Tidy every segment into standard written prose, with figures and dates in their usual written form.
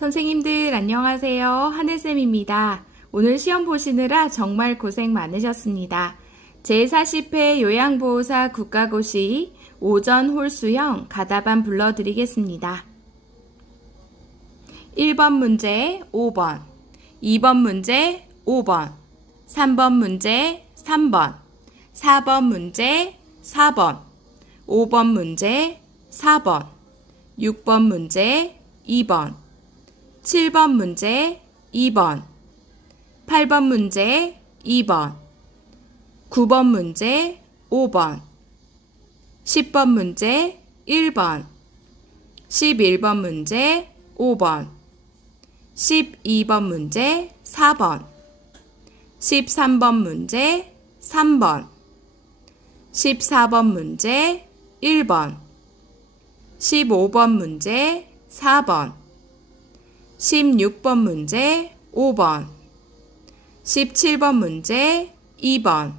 선생님들 안녕하세요. 하늘쌤입니다. 오늘 시험 보시느라 정말 고생 많으셨습니다. 제40회 요양보호사 국가고시 오전 홀수형 가답안 불러드리겠습니다. 1번 문제 5번, 2번 문제 5번, 3번 문제 3번, 4번 문제 4번, 5번 문제 4번, 6번 문제 2번, 7번 문제 2번, 8번 문제 2번, 9번 문제 5번, 10번 문제 1번, 11번 문제 5번, 12번 문제 4번, 13번 문제 3번, 14번 문제 1번, 15번 문제 4번, 16번 문제 5번, 17번 문제 2번,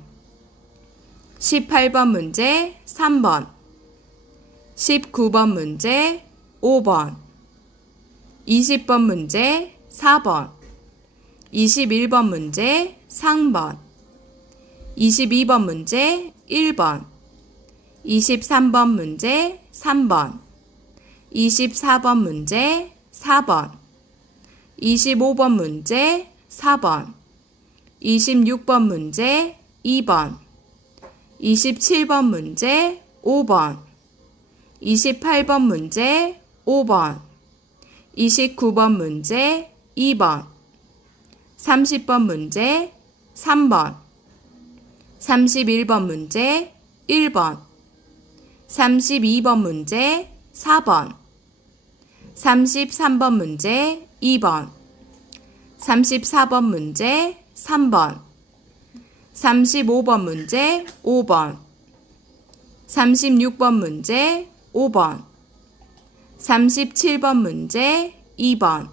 18번 문제 3번, 19번 문제 5번, 20번 문제 4번, 21번 문제 3번, 22번 문제 1번, 23번 문제 3번, 24번 문제 4번, 25번 문제 4번, 26번 문제 2번, 27번 문제 5번, 28번 문제 5번, 29번 문제 2번, 30번 문제 3번, 31번 문제 1번, 32번 문제 4번, 33번 문제 2번, 34번 문제 3번, 35번 문제 5번, 36번 문제 5번, 37번 문제 2번,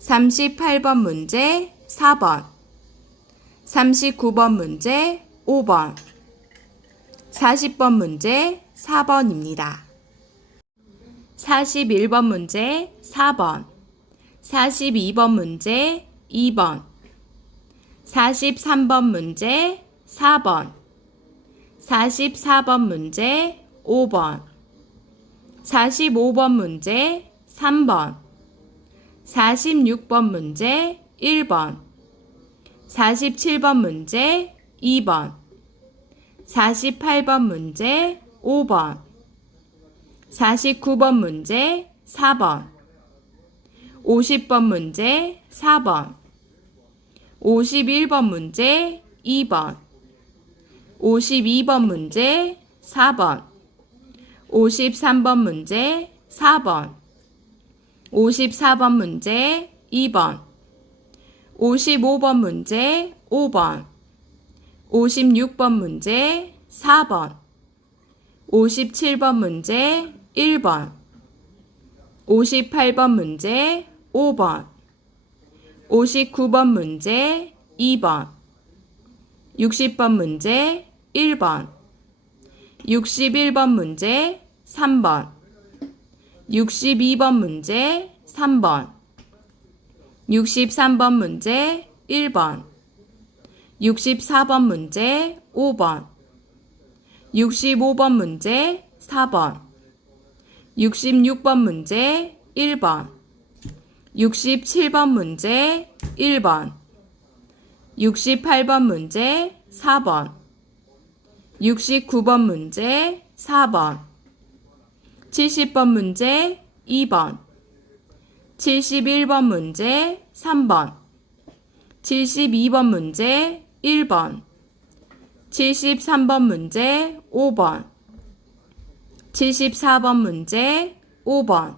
38번 문제 4번, 39번 문제 5번, 40번 문제 4번입니다. 41번 문제 4번, 42번 문제 2번, 43번 문제 4번, 44번 문제 5번, 45번 문제 3번, 46번 문제 1번, 47번 문제 2번, 48번 문제 5번, 49번 문제 4번, 50번 문제 4번, 51번 문제 2번, 52번 문제 4번, 53번 문제 4번, 54번 문제 2번, 55번 문제 5번, 56번 문제 4번, 57번 문제 1번, 58번 문제 5번, 59번 문제 2번, 60번 문제 1번, 61번 문제 3번, 62번 문제 3번, 63번 문제 1번, 64번 문제 5번, 65번 문제 4번, 66번 문제 1번, 67번 문제 1번, 68번 문제 4번, 69번 문제 4번, 70번 문제 2번, 71번 문제 3번, 72번 문제 1번, 73번 문제 5번, 74번 문제 5번,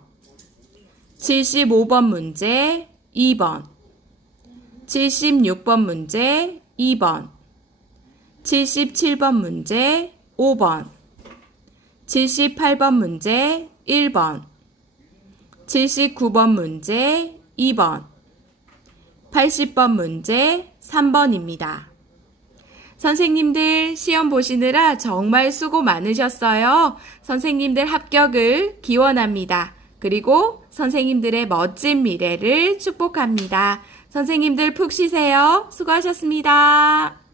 75번 문제 2번, 76번 문제 2번, 77번 문제 5번, 78번 문제 1번, 79번 문제 2번, 80번 문제 3번입니다. 선생님들 시험 보시느라 정말 수고 많으셨어요. 선생님들 합격을 기원합니다. 그리고 선생님들의 멋진 미래를 축복합니다. 선생님들 푹 쉬세요. 수고하셨습니다.